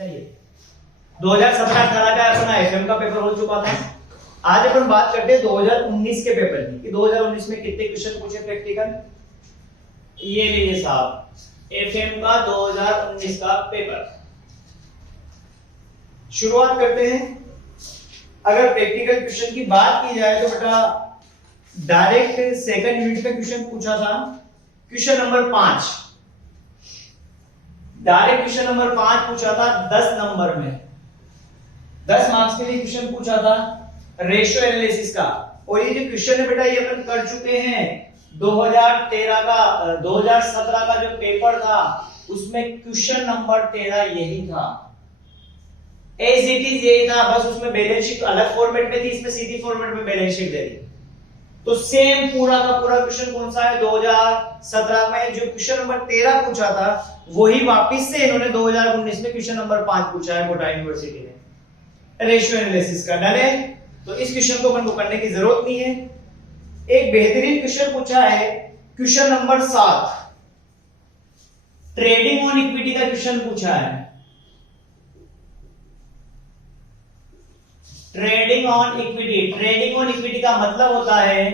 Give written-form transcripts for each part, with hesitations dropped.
चलिए 2017-18 का अपना एफएम का पेपर हो चुका था। आज अपन बात करते हैं 2019 के पेपर की कि 2019 में कितने क्वेश्चन पूछे प्रैक्टिकल। ये लीजिए साहब एफएम का 2019 का पेपर। शुरुआत करते हैं। अगर प्रैक्टिकल क्वेश्चन की बात की जाए तो बेटा डायरेक्ट सेकंड यूनिट का क्वेश्चन पूछा था, question number 5। Direct question number 5 पूछा था 10 नंबर में, 10 मार्क्स के लिए क्वेश्चन पूछा था रेशियो एनालिसिस का। और ये जो क्वेश्चन है बेटा ये अपन कर चुके हैं 2013 का 2017 का जो पेपर था उसमें क्वेश्चन नंबर 13 यही था, एज इट इज यही था, बस उसमें बैलेंस शीट अलग फॉर्मेट में थी, इसमें सीधी फॉर्मेट में बैलेंस शीट दे दी। तो सेम पूरा का पूरा क्वेश्चन कौन सा है 2017 में जो क्वेश्चन नंबर 13 पूछा था वही वापस से इन्होंने 2019 में क्वेश्चन नंबर 5 पूछा है कोटा यूनिवर्सिटी ने रेशियो एनालिसिस का। डन है, तो इस क्वेश्चन को अपन को करने की जरूरत नहीं है। एक बेहतरीन क्वेश्चन पूछा है question number 7, trading on equity का क्वेश्चन पूछा है। Trading on equity, trading on equity का मतलब होता है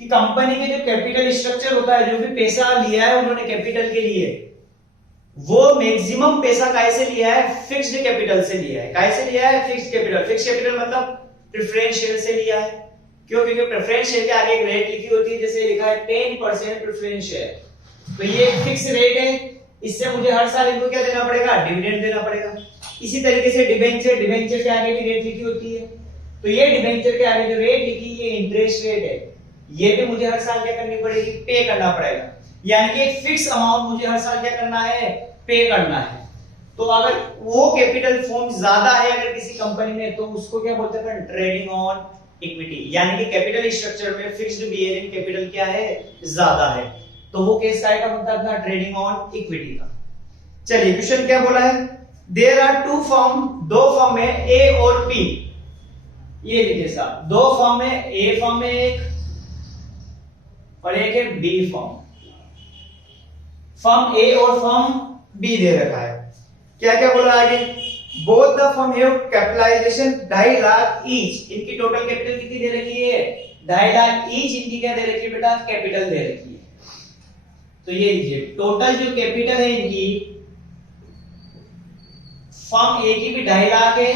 कि कंपनी के जो कैपिटल स्ट्रक्चर होता है, जो भी पैसा लिया है उन्होंने कैपिटल के लिए, वो मैक्सिमम पैसा कैसे लिया है, फिक्स्ड कैपिटल से लिया है। कैसे लिया है, फिक्स्ड कैपिटल। फिक्स्ड कैपिटल मतलब प्रेफरेंस शेयर से लिया है। क्यों? क्योंकि प्रेफरेंस शेयर के आगे एक रेट लिखी होती है, जैसे लिखा है 10% प्रेफरेंस शेयर, तो ये फिक्स रेट है, इससे मुझे हर साल इनको क्या देना पड़ेगा, डिविडेंड देना पड़ेगा। इसी तरीके से डिबेंचर, डिबेंचर के आगे भी रेट लिखी होती है, तो ये डिबेंचर के आगे जो रेट लिखी ये इंटरेस्ट रेट है, ये भी मुझे हर साल क्या करनी पड़ेगी, पे करना पड़ेगा। यानी कि एक फिक्स अमाउंट मुझे हर साल क्या करना है, पे करना है। तो अगर वो कैपिटल फॉर्म ज्यादा है अगर किसी कंपनी में, तो उसको क्या बोलते हैं, ट्रेडिंग ऑन इक्विटी। यानी कि कैपिटल स्ट्रक्चर में फिक्स्ड बियरिंग कैपिटल क्या है, ज्यादा है, तो वो केस का मतलब अपना ट्रेडिंग ऑन इक्विटी का। चलिए क्वेश्चन क्या बोला है, देयर आर टू फर्म, दो फर्म है ए और बी। ये लीजिए साहब, दो फर्म है, ए फर्म है एक और एक है बी फर्म। फर्म ए और फर्म बी दे रखा है। क्या क्या बोला आगे, both the firm have capitalization 2.5 lakh each. इनकी टोटल कैपिटल कितनी दे रखी है, 2.5 लाख ईच। इनकी क्या दे रखी है बेटा, कैपिटल दे रखी है। तो ये लीजिए टोटल जो कैपिटल है इनकी, फर्म ए की भी 2.5 लाख है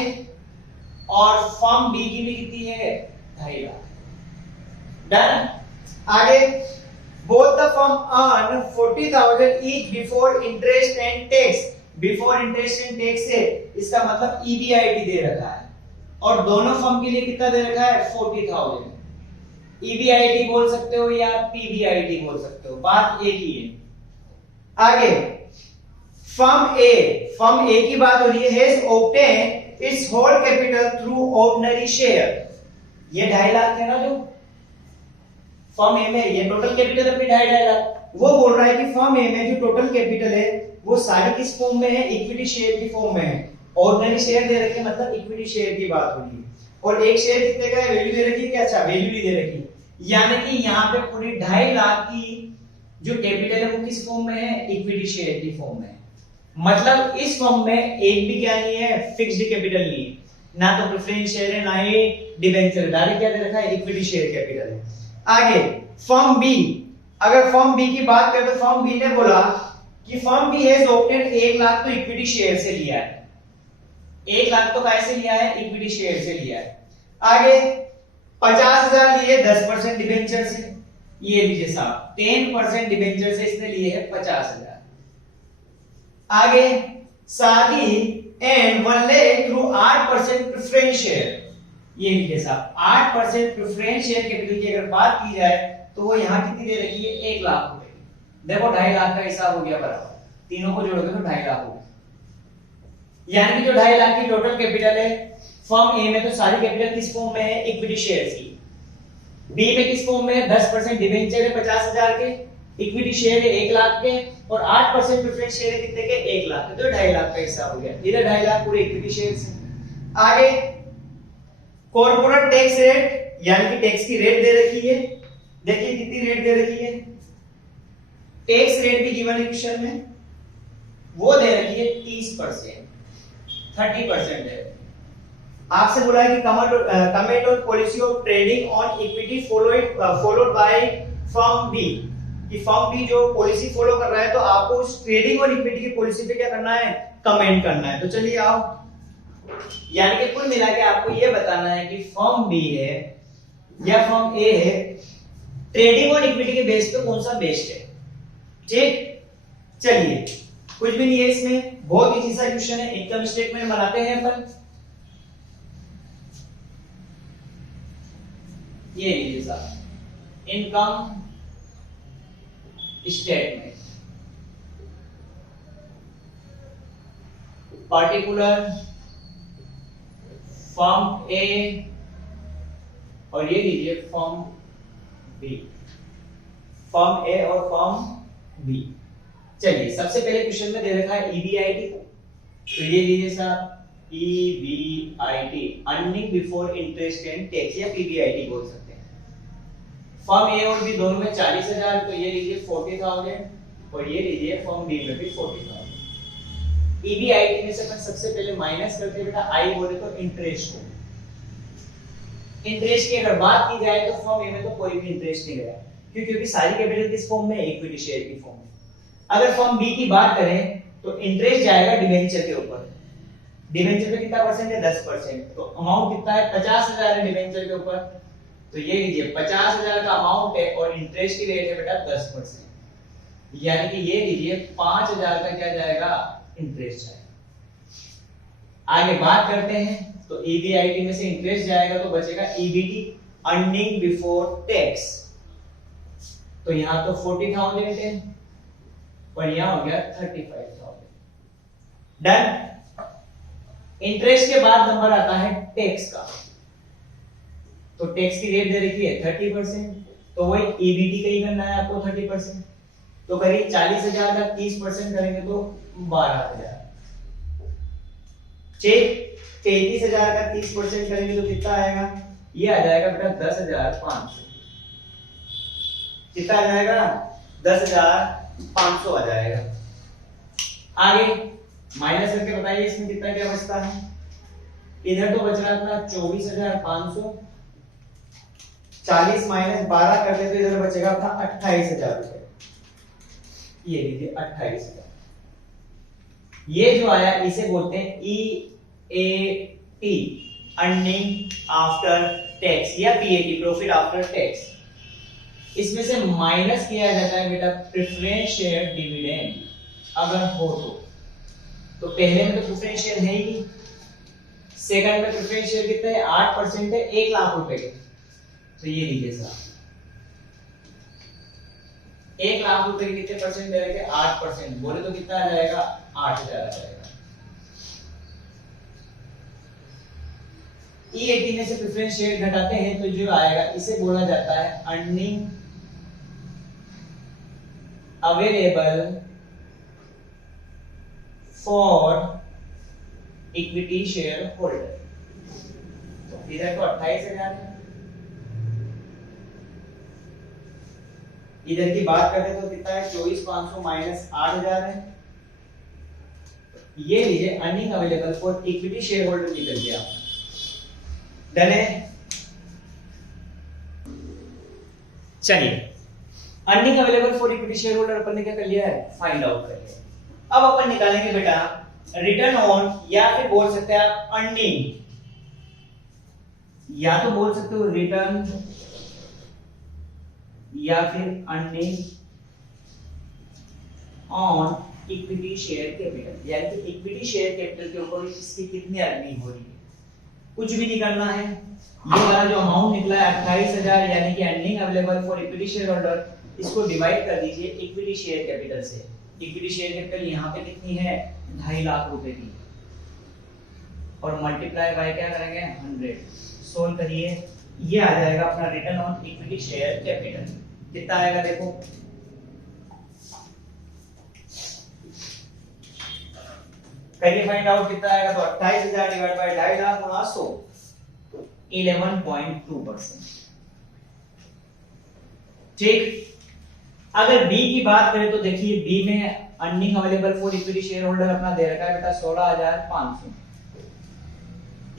और फर्म बी की भी कितनी है, 2.5 लाख। डन। आगे both the firm earn 40,000 each before interest and tax। before interest and tax है, इसका मतलब EBIT दे रखा है, और दोनों फर्म के लिए कितना दे रखा है, 40,000। EBIT बोल सकते हो या PBIT बोल सकते हो, बात एक ही है। आगे फर्म ए की बात हो रही है, has obtained its whole capital through ordinary share। ये 2.5 लाख है ना जो फर्म ए में, ये टोटल कैपिटल अपनी 2.5 लाख। वो बोल रहा है कि फर्म ए में जो टोटल कैपिटल है वो सारी किस फॉर्म में है, इक्विटी शेयर की फॉर्म में है। ऑर्डिनरी शेयर दे रखे, मतलब इक्विटी शेयर की बात हो रही है। और एक शेयर कितने का है, वैल्यू दे रखी है क्या, अच्छा वैल्यू नहीं दे रखी। यानी कि यहाँ पे पूरी 2.5 लाख की जो कैपिटल है वो किस फॉर्म में है, इक्विटी शेयर की फॉर्म में है। मतलब इस फॉर्म में एक भी क्या नहीं है, फिक्स्ड कैपिटल नहीं है, ना तो प्रेफरेंस शेयर है ना ही डिबेंचर, डायरेक्ट क्या दे रखा है, इक्विटी शेयर कैपिटल है। आगे फर्म बी, अगर फर्म बी की बात करें तो फर्म बी ने बोला कि firm B has obtained 1 lakh तो इक्विटी शेयर से लिया है, 1 लाख तो कैसे लिया है, इक्विटी शेयर से लिया है। आगे 50,000 लिए 10% डिबेंचर से, ये लीजिए साहब 10% डिबेंचर से इसने लिए है 50,000। आगे शादी and 1 lakh through 8% preference share, ये लीजिए साहब 8% प्रेफरेंस शेयर कैपिटल की अगर बात की जाए तो वो यहाँ कितनी दे रखी है, 1 लाख हो गई। देखो 2.5 लाख का हिसाब हो गया बराबर, तीनों को जोड़ोगे तो 2.5 लाख हो गया। यानी कि जो 2.5 लाख की टोटल कैपिटल है फर्म ए में, तो सारी कैपिटल किस फॉर्म में है, इक्विटी शेयर्स की। बी में किस फॉर्म में है, 10% डिबेंचर है 50,000 के, इक्विटी शेयर है 1 लाख के, और 8% प्रेफरेंस शेयर है कितने के, 1 लाख के। तो 2.5 लाख का हिसाब हो गया, इधर 2.5 लाख पूरे इक्विटी शेयर्स है। आगे कॉर्पोरेट टैक्स रेट, यानी कि टैक्स की रेट दे रखी है, देखिए कितनी रेट दे रखी है, टैक्स रेट भी गिवन है क्वेश्चन में। वो दे रखी है 30%, 30% है। आपसे बोला है कि comment on policy of trading on equity followed by firm B, कि फर्म बी जो पॉलिसी फॉलो कर रहा है तो आपको उस ट्रेडिंग और इक्विटी की पॉलिसी पे क्या करना है, कमेंट करना है। तो चलिए आओ, यानी कि कुल मिला के आपको ये बताना है कि फर्म बी है या फर्म ए है, ट्रेडिंग और इक्विटी के बेस पे कौन सा बेस्ट है। ठीक, चलिए कुछ भी नहीं है इसमें, बहुत इजी सा क्वेश्चन है। इनकम स्टेटमेंट बनाते हैं अपन, ये लीजिए साहब, इनकम स्टेटमेंट पार्टिकुलर फर्म ए और ये लीजिए फर्म बी, फर्म ए और फर्म बी। चलिए सबसे पहले क्वेश्चन में दे रखा है ईबीआईटी, तो ये लीजिए साहब EBIT, earning before interest and tax या पीबीआईटी बोल सकते हैं। फर्म ए और बी दोनों में 40,000, तो ये लीजिए 40,000 और ये लीजिए फर्म बी में भी 40,000। ईबीआईटी में से अपन सबसे पहले माइनस करते हैं बेटा आई बोले तो इंटरेस्ट को। इंटरेस्ट की अगर बात की जाए तो फर्म ए में तो कोई भी इंटरेस्ट नहीं गया, क्योंकि सारी कैपिटल किस फॉर्म में, इक्विटी शेयर की फॉर्म में। अगर फर्म बी की बात करें तो इंटरेस्ट जाएगा डिबेंचर के ऊपर, डिबेंचर पे कितना परसेंट है, 10%, तो अमाउंट कितना है, 50,000 है डिबेंचर के ऊपर, तो ये लीजिए 50,000 का अमाउंट है और इंटरेस्ट की रेट है बेटा 10%, यानी कि ये लीजिए 5,000 का क्या जाएगा, इंटरेस्ट जाएगा। आगे बात करते हैं तो ईबीआईटी में से इंटरेस्ट जाएगा तो बचेगा ईबीटी, अर्निंग बिफोर टैक्स, तो यहां तो 40,000 है और यहां हो गया 35,000। डन। इंटरेस्ट के बाद नंबर आता है टैक्स का, तो टैक्स की रेट दे रखी है 30%, तो वही ईबीटी का ही करना है आपको 30%, तो करीब 40,000 का 30% करेंगे तो 12,000। ठीक, 33,000 का 30% करेंगे तो कितना आएगा, ये आ जाएगा बेटा 10,500। कितना आ जाएगा, 10,500 आ जाएगा। आगे माइनस करके बताइए इसमें कितना क्या बचता है। इधर तो बच रहा था 24,500, 40 माइनस 12 कर ले तो इधर बचेगा अपना 28,000 रुपए। ये लीजिए 28,000। ये जो आया इसे बोलते हैं ईएटी, अर्निंग आफ्टर टैक्स, या पीएटी, प्रॉफिट आफ्टर टैक्स। इसमें से माइनस किया जाता है बेटा प्रेफरेंस शेयर डिविडेंड, अगर हो तो पहले में तो प्रेफरेंस शेयर है ही, सेकंड में प्रेफरेंस शेयर कितना है, 8% है, 1 लाख रुपए के, तो ये लीजिए साहब 1 लाख रुपए के कितने परसेंट दे रखे, 8%, बोले तो कितना आ जाएगा, 8,000 आ जाएगा। E80 में से प्रेफरेंस शेयर घटाते हैं तो जो आएगा इसे बोला जाता है earning available for equity share holder. तो इधर तो 28,000 है, इधर की बात करें तो कितना है, 24,500 माइनस 8,000 है। ये लीजिए earning available for equity shareholder निकल गया। डन है। चलिए earning available for equity shareholder अपन ने क्या कर लिया है, फाइंड आउट कर लिया। अब अपन निकालेंगे बेटा रिटर्न ऑन, या फिर बोल सकते हैं आप अर्निंग, या तो बोल सकते हो रिटर्न या फिर earning on equity share capital, यानी कि इक्विटी शेयर कैपिटल के ऊपर इसकी कितनी अर्निंग हो रही है। कुछ भी नहीं करना है, ये वाला जो अमाउंट निकला है 28,000, यानी कि earning available for equity share holder, इसको डिवाइड कर दीजिए इक्विटी शेयर कैपिटल से। इक्विटी शेयर कैपिटल यहाँ पे कितनी है, 2.5 लाख रुपए की, और मल्टीप्लाई बाय क्या करेंगे, 100। सोल्व करिए, ये आ जाएगा अपना return on equity share capital. कितना आएगा देखो, करिए फाइंड आउट कितना आएगा, तो 28,000 डिवाइड बाय 2.5 लाख गुणा 100, 11.2%। ठीक, अगर बी की बात करें तो देखिए बी में earning available for equity share holder अपना दे रखा है बेटा 16,500।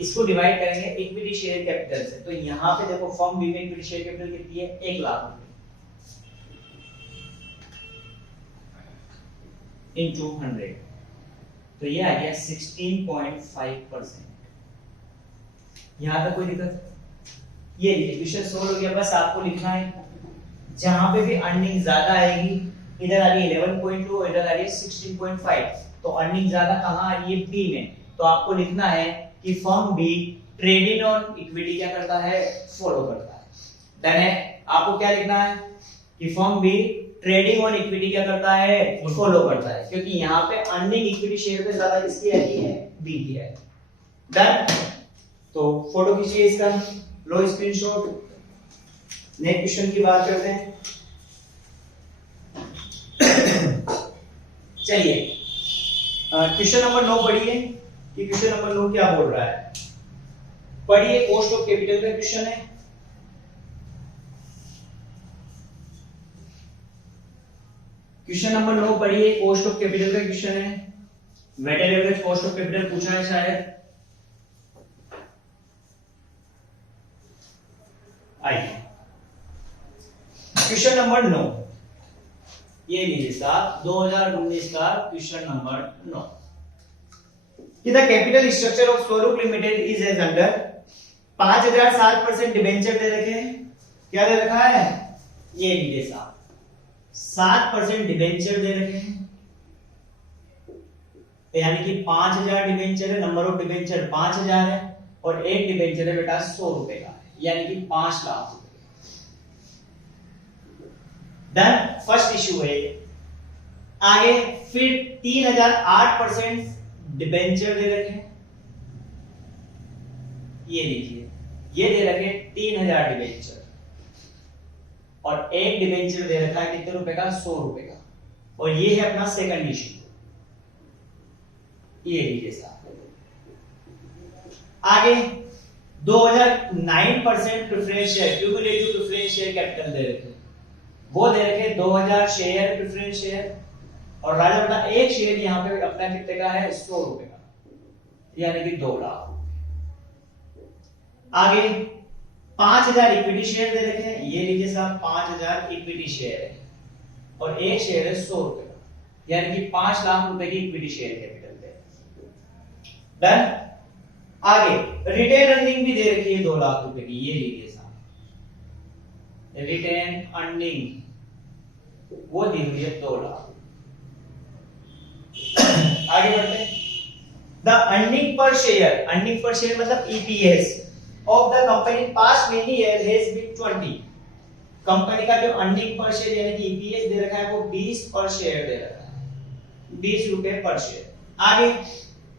इसको डिवाइड करेंगे इक्विटी शेयर कैपिटल से, तो यहाँ पे देखो फर्म बी में इक्विटी शेयर कैपिटल कितनी है 1 लाख रुपए into 100, तो ये आ गया 16.5%। यहाँ तक कोई दिक्कत? ये क्वेश्चन सोल्व हो गया। बस आपको लिखना है जहां पे भी अर्निंग ज्यादा आएगी, इधर आ रही है 11.2, इधर आ रही है 16.5, तो अर्निंग ज्यादा कहां आ रही है बी में, तो आपको लिखना है कि firm B trading on equity क्या करता है फॉलो करता है। डन है। आपको क्या लिखना है कि firm B trading on equity क्या करता है फॉलो करता है, क्योंकि यहाँ पे अर्निंग इक्विटी शेयर पे ज्यादा किसकी आती है बी की है। डन। तो फोटो खींचिए इसका, लो स्क्रीनशॉट। नेक्स्ट क्वेश्चन की बात करते हैं। चलिए क्वेश्चन नंबर 9 पढ़िए कि क्वेश्चन नंबर 9 क्या बोल रहा है। पढ़िए, कॉस्ट ऑफ कैपिटल का क्वेश्चन है। क्वेश्चन नंबर 9 पढ़िए, कॉस्ट ऑफ कैपिटल का क्वेश्चन है। Weighted average cost of capital पूछा है शायद। आइए क्वेश्चन नंबर 9, ये लीजिए साहब 2019 का क्वेश्चन नंबर 9 कि the capital structure of Swaroop limited is as under. 5,007% debenture दे रखे हैं। क्या दे रखा है? ये लीजिए साहब 7% डिबेंचर दे रखे हैं, यानी कि 5,000 डिबेंचर है, नंबर ऑफ डिबेंचर 5,000 है, और एक डिबेंचर है बेटा 100 रुपए का, यानी कि 5 लाख रुपए। डन। फर्स्ट इश्यू है। आगे फिर 3,008% डिबेंचर दे रखे हैं। ये लीजिए, ये दे रखे 3,000 डिबेंचर, और एक डिबेंचर दे रखा है कितने रुपए का 100 रुपए का, और ये है अपना सेकंड इश्यू। ये लीजिए साहब। आगे 2009% preference share, cumulative preference share capital दे रखे, वो दे रखे 2000 शेयर प्रेफरेंस शेयर, और राजा बेटा एक शेयर यहाँ पे अपना कितने का है 100 रुपए का, यानी कि 2 लाख। आगे 5,000 इक्विटी शेयर दे रखे हैं। ये लीजिए साहब 5,000 इक्विटी शेयर है, और एक शेयर है 100 रुपए का, यानी कि 5 लाख रुपए की इक्विटी शेयर कैपिटल दे। डन। आगे रिटेन अर्निंग भी दे रखी है 2 लाख रुपए की। ये लीजिए साहब रिटेन अर्निंग, वो दी हुई है 2 लाख। आगे बढ़ते हैं। The earning per share, earning per share मतलब EPS of the company past many year has been 20। Company का जो अर्निंग पर शेयर यानी कि ईपीएस दे रखा है वो 20 पर शेयर दे रखा है, 20 रुपए पर शेयर। आगे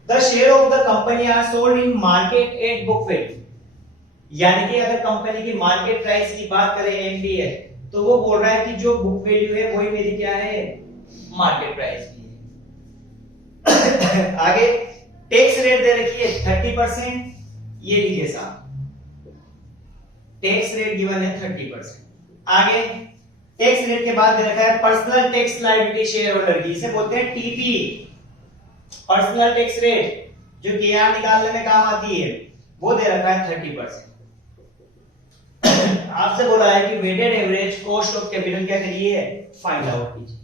the share of the company are sold in market at book value, यानी कि अगर कंपनी की मार्केट प्राइस की बात करें एमडी है, तो वो बोल रहा है कि जो बुक वैल्यू है वही मेरी क्या है मार्केट प्राइस की है। आगे टैक्स रेट दे रखी है 30%। ये लीजिए साहब टैक्स रेट गिवन है 30%। आगे टैक्स रेट के बाद दे रखा है personal tax liability share holder की, इसे बोलते हैं टीपी, पर्सनल टैक्स रेट जो केआर निकालने में काम आती है, वो दे रखा है 30%। आपसे बोला है कि weighted average cost of capital क्या करिए फाइंड आउट कीजिए।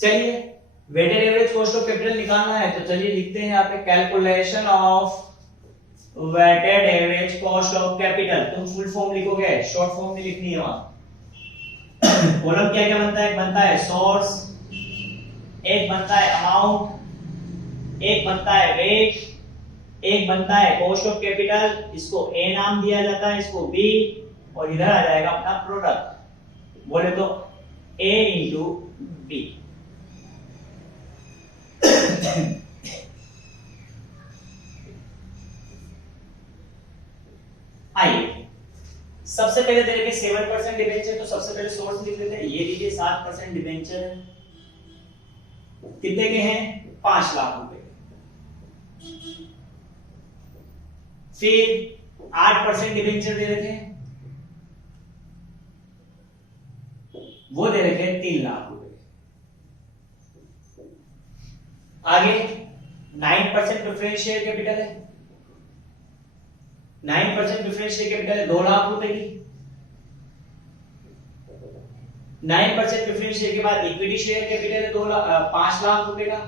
चलिए weighted average cost of capital निकालना है, तो चलिए लिखते हैं यहाँ पे calculation of weighted average cost of capital. तुम फुल फॉर्म लिखोगे, शॉर्ट फॉर्म में लिखनी है वहां। कॉलम क्या क्या बनता है? एक बनता है सोर्स, एक बनता है अमाउंट, एक बनता है रेट, एक बनता है कॉस्ट ऑफ कैपिटल, इसको ए नाम दिया जाता है, इसको बी, और इधर आ जाएगा अपना प्रोडक्ट, बोले तो ए इंटू बी। आइए सबसे पहले दे रखे 7% डिबेंचर, तो सबसे पहले सोर्स लिख लेते हैं। ये लीजिए 7% डिबेंचर कितने के हैं 5 लाख रुपए। फिर 8% डिबेंचर दे रखे हैं, वो दे रखे हैं 3 लाख रुपए। आगे 9% प्रेफरेंस शेयर कैपिटल है, 9% प्रेफरेंस शेयर कैपिटल है 2 लाख रुपए की। 9% प्रेफरेंस शेयर के बाद इक्विटी शेयर कैपिटल है 5 लाख रुपए का,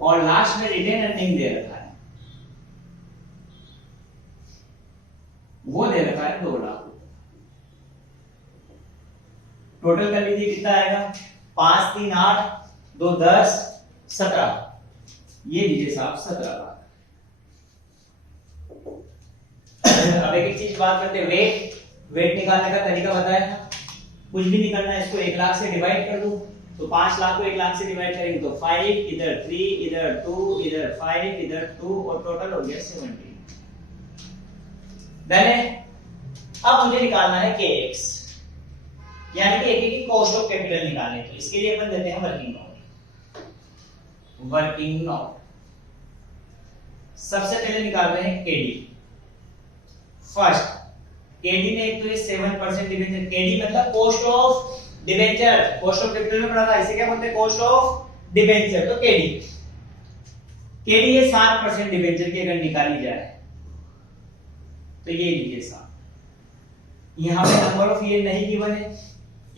और लास्ट में रिटेन अर्निंग दे रखा है, वो दे रखा है 2 लाख। टोटल कर लीजिए कितना आएगा, 5 3 8 2 10 17, ये लीजिए साहब 17 लाख। अब एक चीज बात करते हैं, वेट निकालने का तरीका बताया था, कुछ भी नहीं करना है, इसको 1 लाख से डिवाइड कर दो, तो 5 लाख को 1 लाख से डिवाइड करेंगे तो 5, इधर 3, इधर 2, इधर 5, इधर 2, और टोटल हो गया 70। देन अब मुझे निकालना है kx, यानी कि एक की कॉस्ट ऑफ कैपिटल निकालने, तो इसके लिए अपन देते हैं वर्किंग नोट। वर्किंग नोट सबसे पहले निकाल रहे हैं केडी। फर्स्ट केडी में एक तो ये 7% डिबेंचर, केडी मतलब cost of debenture, cost of capital में पढ़ा था, इसे क्या बोलते हैं, कॉस्ट ऑफ डिबेंचर। तो केडी ये 7% डिबेंचर की अगर निकाली जाए तो ये लीजिए 7। यहाँ पे नंबर ऑफ ईयर नहीं गिवन है,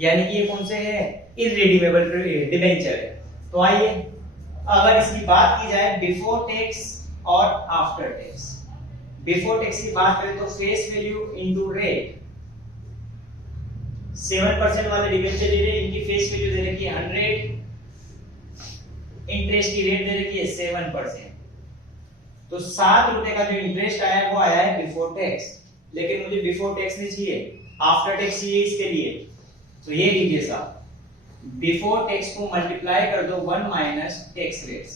यानी कि ये कौन से है, इररिडीमेबल डिबेंचर है। तो आइए अगर इसकी बात की जाए बिफोर टैक्स और आफ्टर टैक्स, बिफोर टैक्स की बात करें तो फेस वैल्यू इनटू रेट, 7% वाले डिबेंचर दे रहे, इनकी फेस वैल्यू दे रखी है 100, इंटरेस्ट की रेट दे रखी है 7%, तो 7 रुपए का जो इंटरेस्ट आया है वो आया है बिफोर टैक्स, लेकिन मुझे बिफोर टैक्स नहीं चाहिए, आफ्टर टैक्स चाहिए इसके लिए। तो ये लीजिए साहब, बिफोर टैक्स को मल्टीप्लाई कर दो 1 माइनस टैक्स रेट,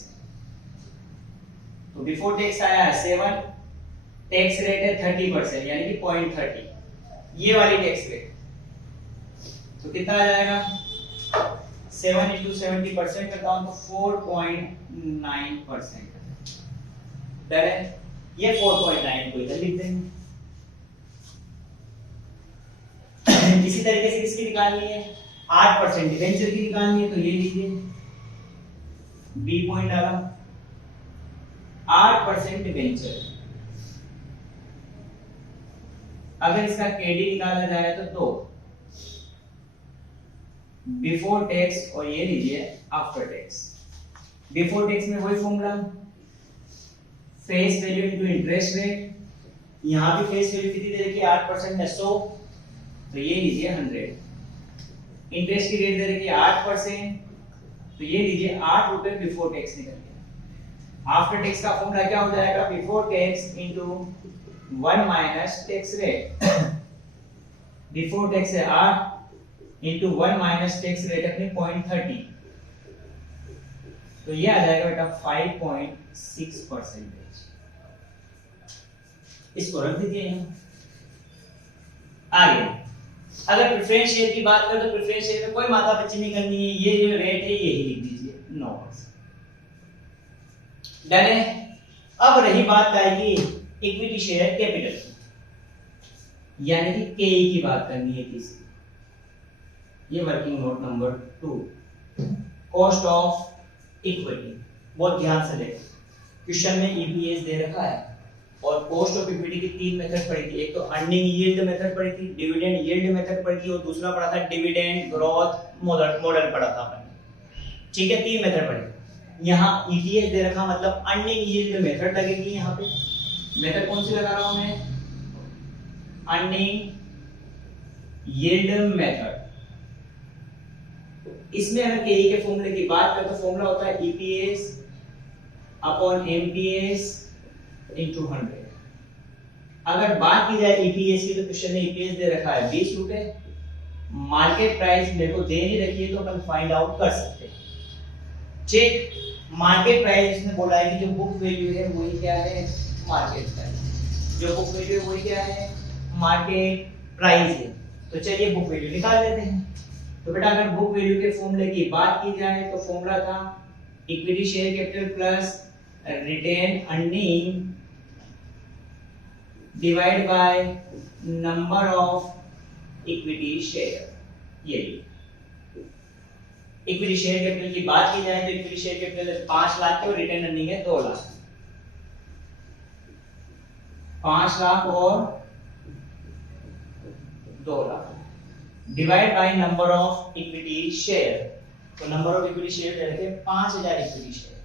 तो बिफोर टैक्स आया है 7, टैक्स रेट है 30%, यानी कि 0.30, ये वाली टैक्स रेट, तो कितना आ जाएगा, 7 into 70% करता हूं तो 4.9%। डन है, ये 4.9 को इधर लिख देंगे। इसी तरीके से इसकी निकालनी है, 8% डिबेंचर की निकालनी है, तो ये लीजिए बी पॉइंट डाला, 8% डिबेंचर। अगर इसका केडी निकाला जाए तो 2 बिफोर टैक्स, और ये लीजिए आफ्टर टैक्स। बिफोर टैक्स में वही formula, face value into interest rate, यहां भी फेस वैल्यू कितनी दे रखी है 8% है 100, तो ये लीजिए 100। इंटरेस्ट की रेट दे रखी है 8%, तो ये लीजिए 8 रुपए बिफोर टैक्स निकल गया। आफ्टर टैक्स का फॉर्मूला क्या हो जाएगा, before tax into 1 minus tax rate, before tax है 8 इनटू 1 माइनस टैक्स रेट अपनी 0.30, तो ये आ जाएगा बेटा 5.6%। इसको रख दीजिए यहां। आगे अगर प्रेफरेंस शेयर की बात करें तो प्रेफरेंस शेयर में कोई माथा पच्ची नहीं करनी है, ये जो रेट है यही लिख दीजिए 9। डन है। अब रही बात आएगी इक्विटी शेयर कैपिटल की, यानी कि केई की बात करनी है किसी, ये working note number 2, cost of equity. बहुत ध्यान से देखो, क्वेश्चन में ईपीएस दे रखा है और कॉस्ट ऑफ इक्विटी की 3 मेथड पढ़ी थी, एक तो अर्निंग यील्ड मेथड पढ़ी थी, डिविडेंड यील्ड मेथड पढ़ी थी, और दूसरा पढ़ा था डिविडेंड ग्रोथ मॉडल पढ़ा था अपन। ठीक है, 3 मेथड पढ़ी। यहाँ ईपीएस दे रखा मतलब अर्निंग यील्ड मेथड लगेगी। यहाँ पे मेथड कौन सी लगा रहा हूं मैं, अर्निंग यील्ड मेथड। इसमें अगर केई के फॉर्मूले की बात करें तो फॉर्मूला होता है ईपीएस अपॉन एमपीएस इनटू 100। अगर बात की जाए ईपीएस की तो क्वेश्चन में ईपीएस दे रखा है 20 रुपए, मार्केट प्राइस मेरे को दे नहीं रखी है तो अपन फाइंड आउट कर सकते हैं। ठीक, मार्केट प्राइस इसने बोला है कि जो बुक वैल्यू है वही क्या है, मार्केट प्राइस। जो बुक वैल्यू है वही क्या है, मार्केट प्राइस है। तो चलिए बुक वैल्यू निकाल लेते हैं। तो बेटा अगर बुक वैल्यू के फॉर्मूले की बात की जाए तो फॉर्मूला था equity share capital plus retain earning divide by number of equity share. ये इक्विटी शेयर कैपिटल की बात की जाए तो इक्विटी शेयर कैपिटल 5 लाख की और रिटेन अर्निंग है 2 लाख। 5 लाख और 2 lakh divide by number of equity share. तो नंबर ऑफ इक्विटी शेयर रखे 5000 इक्विटी शेयर,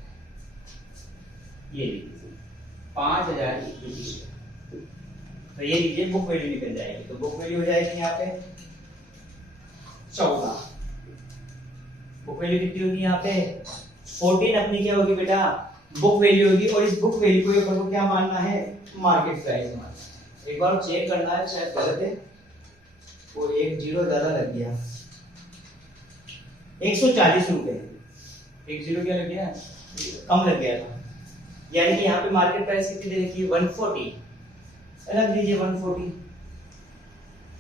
ये लीजिए 5000 इक्विटी शेयर। तो ये लीजिए बुक वैल्यू निकल जाएगी। तो बुक वैल्यू हो जाएगी यहाँ पे 14। बुक वैल्यू कितनी होगी यहाँ पे 14 अपनी क्या होगी बेटा बुक वैल्यू होगी। और इस बुक वैल्यू को अपन को क्या मानना है मार्केट प्राइस मानना है। एक बार चेक करना है शायद गलत है, वो एक जीरो ज्यादा लग गया 140 रुपए। एक जीरो क्या लग गया कम लग गया था, यानी कि यहाँ पे मार्केट प्राइस कितनी दे रखी है 140। रख दीजिए 140।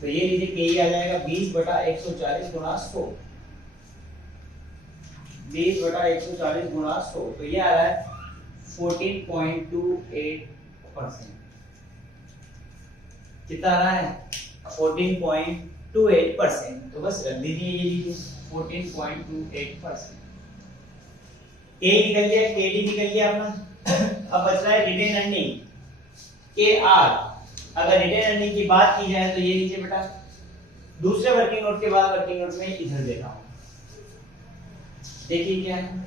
तो ये लीजिए के आ जाएगा 20/140 गुणा 100। 20/140 गुणा 100 तो ये आ रहा है 14.28%। कितना आ रहा है 14.28%। तो बस रख दीजिए ये लीजिए 14.28%। के निकल गया, केडी निकल गया अपना। अब बच रहा है रिटेन अर्निंग के आर। अगर रिटेन अर्निंग की बात की जाए तो ये लीजिए बेटा दूसरे वर्किंग नोट के बाद वर्किंग नोट में इधर दे रहा हूं। देखिए क्या है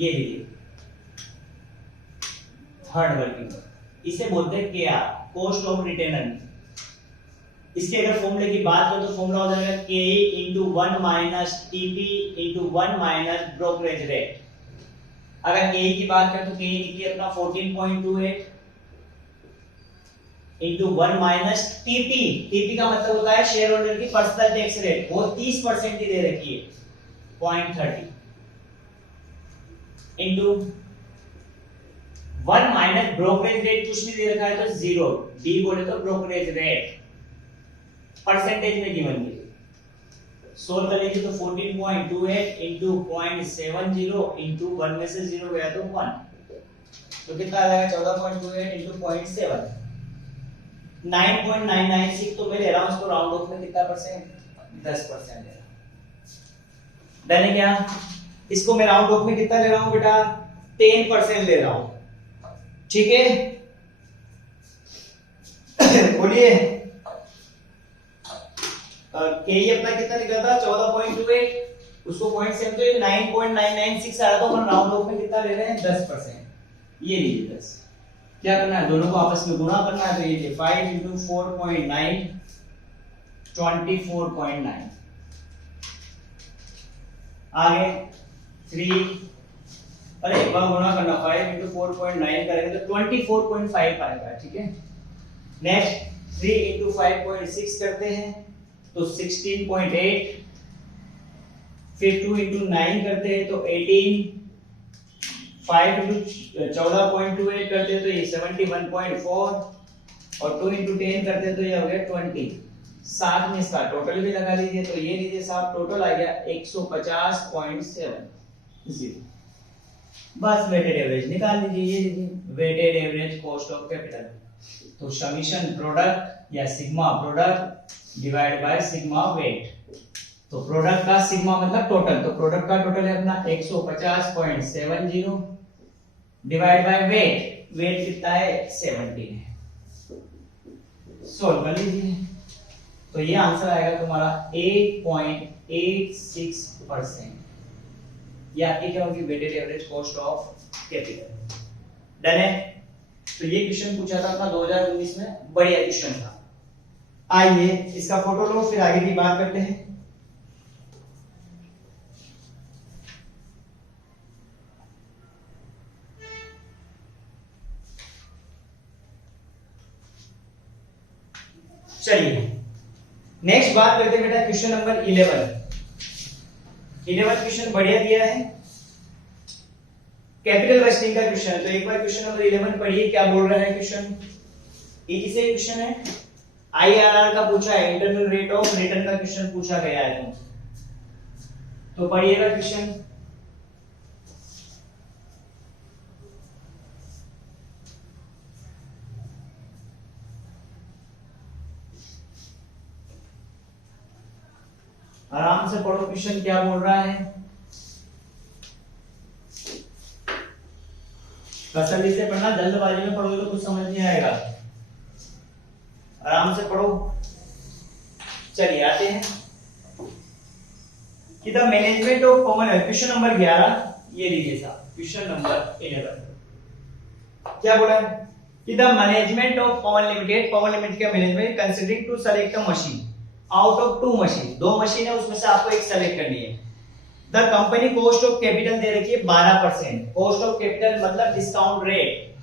ये लीजिए थर्ड वर्किंग नोट, इसे बोलते हैं K R cost of retain earning. इसके अगर फॉर्मूले की बात करो तो फॉर्मूला हो जाएगा के into 1 minus TP into 1 minus brokerage rate. अगर के की बात करें तो के निकली अपना 14.28 इंटू 1 माइनस टीपी। टीपी का मतलब होता है शेयर होल्डर की पर्सनल टैक्स रेट, वो 30% ही दे रखी है 0.30 इंटू 1 माइनस ब्रोकरेज रेट कुछ नहीं दे रखा है तो 0। डी बोले तो ब्रोकरेज रेट परसेंटेज में गिवन है। सोल्व कर लीजिए तो 14.28 इंटू 0.70 इंटू 1 में से 0 गया तो 1, तो कितना आ जाएगा 14.28 इंटू 0.7 9.996। तो मैं ले रहा हूं इसको राउंड ऑफ में कितना परसेंट 10% ले रहा हूं। डन है क्या? इसको मैं राउंड ऑफ में कितना ले रहा हूं बेटा 10% ले रहा हूं। ठीक है बोलिए के ये अपना कितना निकला था 14.28, उसको 0.7 तो ये 9.996 आ रहा था। अपन राउंड ऑफ में कितना ले रहे हैं 10%। ये लीजिए 10। क्या करना है दोनों को आपस में गुणा करना है। तो ये 5 into 4.9 24.9 आगे 3 अरे एक बार गुणा करना 5 into 4.9 करेंगे तो 24.5 आएगा। ठीक है नेक्स्ट 3 into 5.6 करते हैं तो 16.8, फिर 2 into 9 करते हैं तो 18, 5 into 14.28 करते हैं तो ये 71.4 और 2 into 10 करते हैं तो ये हो गया 20। साथ में इसका टोटल भी लगा लीजिए तो ये लीजिए साहब टोटल आ गया 150.70। बस वेटेड एवरेज निकाल लीजिए। ये लीजिए weighted average cost of capital. तो समीशन प्रोडक्ट या sigma product divide by sigma weight. तो प्रोडक्ट का सिग्मा मतलब टोटल, तो प्रोडक्ट का टोटल है अपना 150.70 डिवाइड बाय वेट। वेट कितना है 17 है। सॉल्व कर लीजिए तो ये आंसर आएगा तुम्हारा 8.86%। ये आपकी क्या होगी weighted average cost of capital. Done है। तो ये क्वेश्चन पूछा था अपना 2019 में, बढ़िया क्वेश्चन था। आइए इसका फोटो लो फिर आगे की बात करते हैं। चलिए नेक्स्ट बात करते हैं बेटा क्वेश्चन नंबर 11 क्वेश्चन बढ़िया दिया है, कैपिटल वेस्टिंग का क्वेश्चन है। तो एक बार क्वेश्चन नंबर 11 पढ़िए क्या बोल रहा है क्वेश्चन। इजी से क्वेश्चन है, आईआरआर का पूछा है, इंटरनल रेट ऑफ रिटर्न का क्वेश्चन पूछा गया है तुमसे। तो पढ़िएगा क्वेश्चन। पढ़ो क्वेश्चन क्या बोल रहा है। तसल्ली से पढ़ना, जल्दबाजी में पढ़ोगे तो कुछ समझ नहीं आएगा, आराम से पढ़ो। चलिए आते हैं कि the management of common, question number 11 ये लीजिए साहब, क्वेश्चन नंबर 11 क्या बोला है कि the management of Pawan limited, Pawan limited का management considering to select a machine out of 2 machine, 2 machine है उसमें से आपको एक सेलेक्ट करनी है। The company cost of capital दे रखी है 12%, कॉस्ट ऑफ कैपिटल मतलब डिस्काउंट रेट,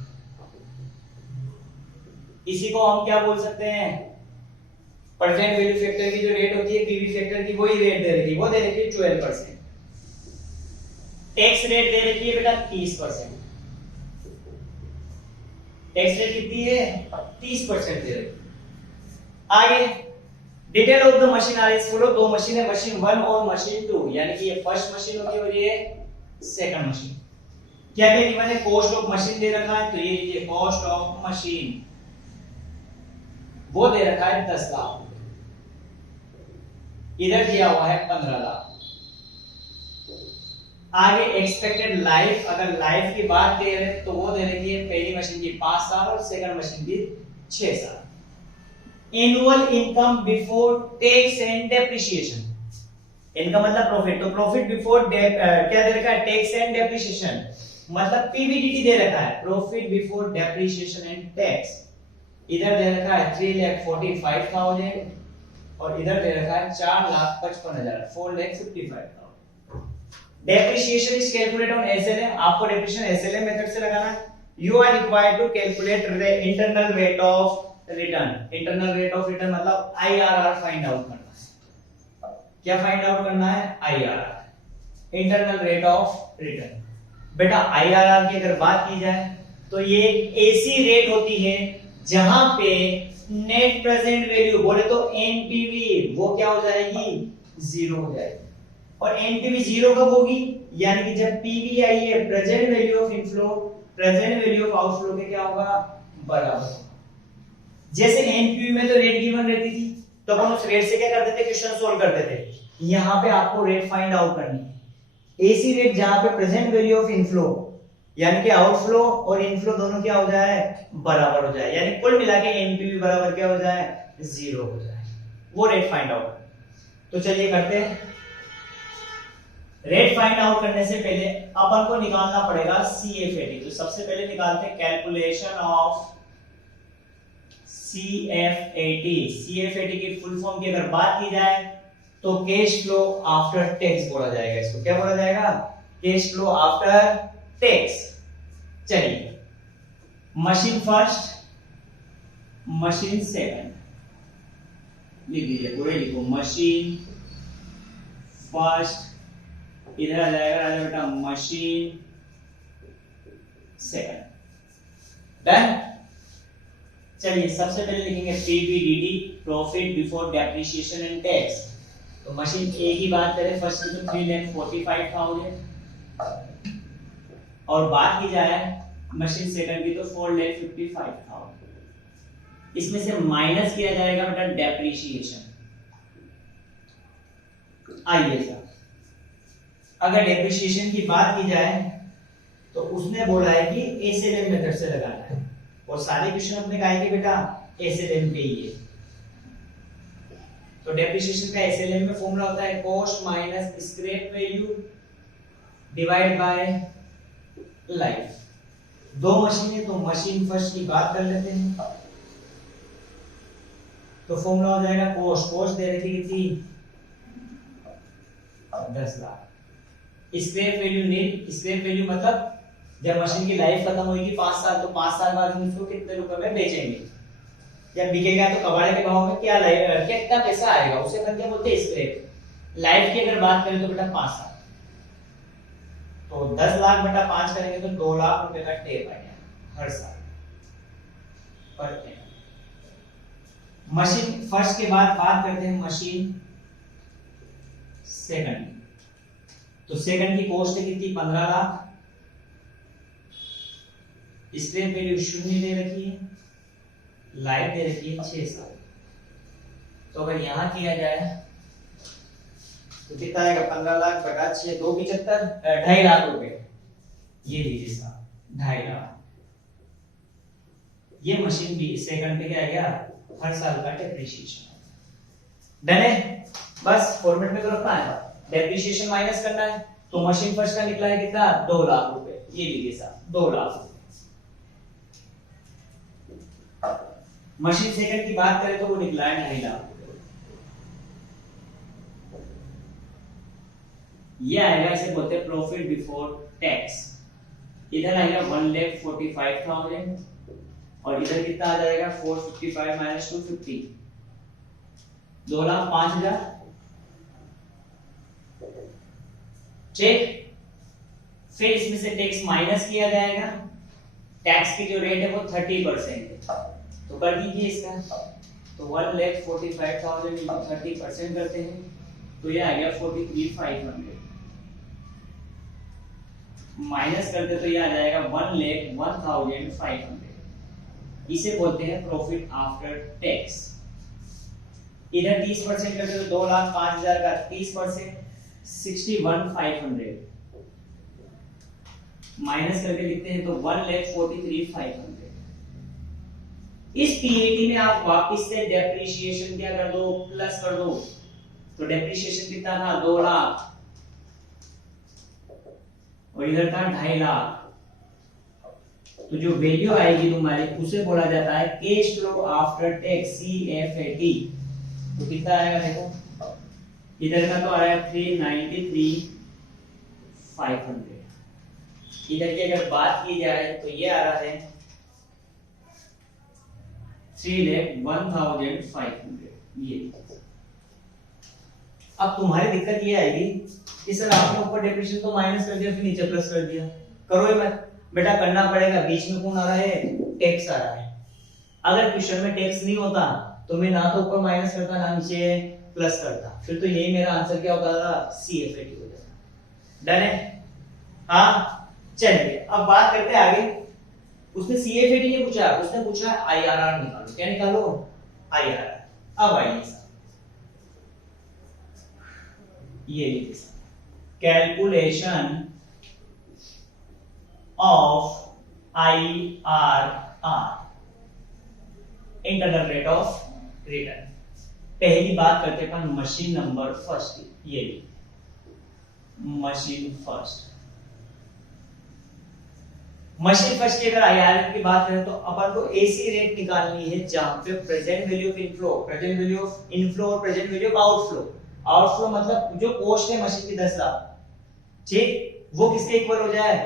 इसी को हम क्या बोल सकते हैं, प्रेजेंट वैल्यू फैक्टर की जो रेट होती है पीवी फैक्टर की, वही रेट दे रखी है, वो दे रखी है 12%। टैक्स रेट दे रखी है बेटा 30%, टैक्स रेट कितनी है 30% दे रखी है। आगे detail of the machine are as follow, 2 machine है, मशीन 1 और मशीन 2, यानी कि ये फर्स्ट मशीन होगी और ये सेकंड मशीन। क्या क्या गिवन है, कॉस्ट ऑफ मशीन दे रखा है, तो ये लीजिए कॉस्ट ऑफ मशीन वो दे रखा है 10 लाख, इधर दिया हुआ है 15 लाख। आगे एक्सपेक्टेड लाइफ, अगर लाइफ की बात दे रहे तो वो दे रही है पहली मशीन की 5 साल और सेकंड मशीन की 6 साल। Annual income before tax and depreciation, income मतलब प्रॉफिट, तो प्रॉफिट बिफोर क्या दे रखा है, टैक्स एंड डेप्रिसिएशन मतलब पीबीडीटी दे रखा है, profit before depreciation and tax, इधर दे रखा है 3,45,000 और इधर दे रखा है 4,55,000, 4,55,000। Depreciation is calculated on SLM, आपको डेप्रिसिएशन एसएलएम मेथड से लगाना है। You are required to calculate internal rate of return, internal rate of return मतलब आईआरआर फाइंड आउट करना है। क्या फाइंड आउट करना है, IRR, internal rate of return. बेटा आईआरआर की अगर बात की जाए तो ये ऐसी रेट होती है जहां पे नेट प्रेजेंट वैल्यू बोले तो एनपीवी वो क्या हो जाएगी, 0 हो जाएगी। और एनपीवी 0 कब होगी, यानी कि जब पीवीआई है present value of inflow present value of outflow के क्या होगा, बराबर होगा। जैसे एनपीवी में तो रेट गिवन रहती थी तो अपन उस रेट से क्या करते थे, क्वेश्चन सोल्व करते थे। यहां पे आपको रेट फाइंड आउट करनी है, ऐसी रेट जहां पे प्रेजेंट वैल्यू ऑफ इनफ्लो यानी कि आउटफ्लो और इनफ्लो दोनों क्या हो जाए, बराबर हो जाए, यानी कुल मिला के एनपीवी बराबर क्या हो जाए, 0 हो जाए, वो रेट फाइंड आउट। तो चलिए करते हैं। रेट फाइंड आउट करने से पहले अपन को निकालना पड़ेगा सीएफएटी, तो सबसे पहले निकालते हैं कैलकुलेशन ऑफ सीएफएटी। सीएफएटी की फुल फॉर्म की अगर बात की जाए तो कैश फ्लो आफ्टर टैक्स बोला जाएगा, इसको क्या बोला जाएगा, कैश फ्लो आफ्टर टैक्स। चलिए मशीन फर्स्ट मशीन सेकंड लिख दीजिए, पूरे लिखो, मशीन फर्स्ट, इधर आ जाएगा बेटा मशीन सेकंड। डन। चलिए सबसे पहले लिखेंगे PBDT, profit before depreciation and tax. तो मशीन ए की बात करें फर्स्ट की तो 3,45,000 और बात की जाए मशीन सेकंड की तो 4,55,000। इसमें से माइनस किया जाएगा बेटा डेप्रिसिएशन। आइए सर, अगर डेप्रिसिएशन की बात की जाए तो उसने बोला है कि एसएलएम मेथड से लगाना है और सारे क्वेश्चन अपने का आएंगे बेटा एसएलएम पे ही है। तो डेप्रिसिएशन का एसएलएम में फॉर्मूला होता है cost minus scrap value divide by life. 2 machine है तो मशीन फर्स्ट की बात कर लेते हैं। तो फॉर्मूला हो जाएगा कॉस्ट, कॉस्ट दे रखी थी 10 लाख, स्क्रैप वैल्यू नील, स्क्रैप वैल्यू मतलब जब मशीन की लाइफ खत्म होगी 5 साल, तो 5 साल बाद हम इसको कितने रुपए में बेचेंगे या बिकेगा, तो कबाड़े के भाव में क्या कितना पैसा आएगा, उसे अपन क्या बोलते हैं, स्क्रैप। लाइफ की अगर बात करें तो बेटा 5 साल, तो 10 लाख बेटा 5 करेंगे तो 2 लाख रुपए का टेप आएगा हर साल पर एनम। मशीन फर्स्ट के बाद बात करते हैं मशीन सेकंड। तो सेकंड की कॉस्ट है कितनी, 15 लाख, स्क्रैप वैल्यू 0 दे रखी है, लाइफ दे रखी है 6 साल। तो अगर यहां किया जाए तो कितना आएगा 15 लाख बटा 6 275 2.5 लाख रुपए। ये लीजिए साहब 2.5 लाख। ये मशीन भी सेकंड पे क्या आ गया हर साल का डेप्रिसिएशन। डन है, बस फॉर्मेट में तो रखना है, डेप्रिसिएशन माइनस करना है। तो मशीन फर्स्ट का निकला है कितना 2 लाख रुपए। ये लीजिए साहब 2 लाख रुपए। मशीन सेकंड की बात करें तो वो निकला है 2.5 लाख। ये आएगा, इसे बोलते हैं प्रॉफिट बिफोर टैक्स। इधर आएगा 1,45,000 और इधर कितना आ जाएगा 455 माइनस 250 2,05,000। ठीक, फिर इसमें से टैक्स माइनस किया जाएगा। टैक्स की जो रेट है वो 30% है, तो कर दीजिए इसका। तो 1,45,000 इंटू 30% करते हैं तो ये आ गया 43,500 माइनस करते तो ये आ जाएगा 1,01,500। इसे बोलते हैं प्रॉफिट आफ्टर टैक्स। इधर 30% करते तो 2,05,000 का 30% 61,500 माइनस करके लिखते हैं तो 1,43,500। इस पीएटी में आप वापस से डेप्रिसिएशन क्या कर दो प्लस कर दो। तो डेप्रिसिएशन कितना था 2 लाख और इधर था 2.5 लाख। तो जो वैल्यू आएगी तुम्हारी उसे बोला जाता है cash flow after tax CFAT। तो कितना आएगा देखो, इधर का तो आया 393,500। इधर की अगर बात की जाए तो ये आ रहा है 3,01,500। ये अब तुम्हारी दिक्कत ये आएगी कि सर आपने ऊपर डेप्रिसिएशन तो माइनस कर दिया फिर नीचे प्लस कर दिया। करो ये मत बेटा, करना पड़ेगा। बीच में कौन आ रहा है टैक्स आ रहा है। अगर क्वेश्चन में टैक्स नहीं होता तो मैं ना तो ऊपर माइनस करता ना नीचे प्लस करता, फिर तो यही मेरा आंसर क्या होता था CFAT हो जाता। डन है, हाँ चलिए अब बात करते हैं आगे। उसने CFAT नहीं पूछा, उसने पूछा IRR निकालो। क्या निकालो IRR। अब आइए ये लीजिए calculation of IRR internal rate of return. पहली बात करते हैं मशीन नंबर फर्स्ट की। ये मशीन फर्स्ट की अगर IRR की बात करें तो अपन को ऐसी रेट निकालनी है जहां पे प्रेजेंट वैल्यू ऑफ इनफ्लो और प्रेजेंट वैल्यू ऑफ आउटफ्लो मतलब जो कॉस्ट है मशीन की 10 लाख, ठीक, वो किसके इक्वल हो जाए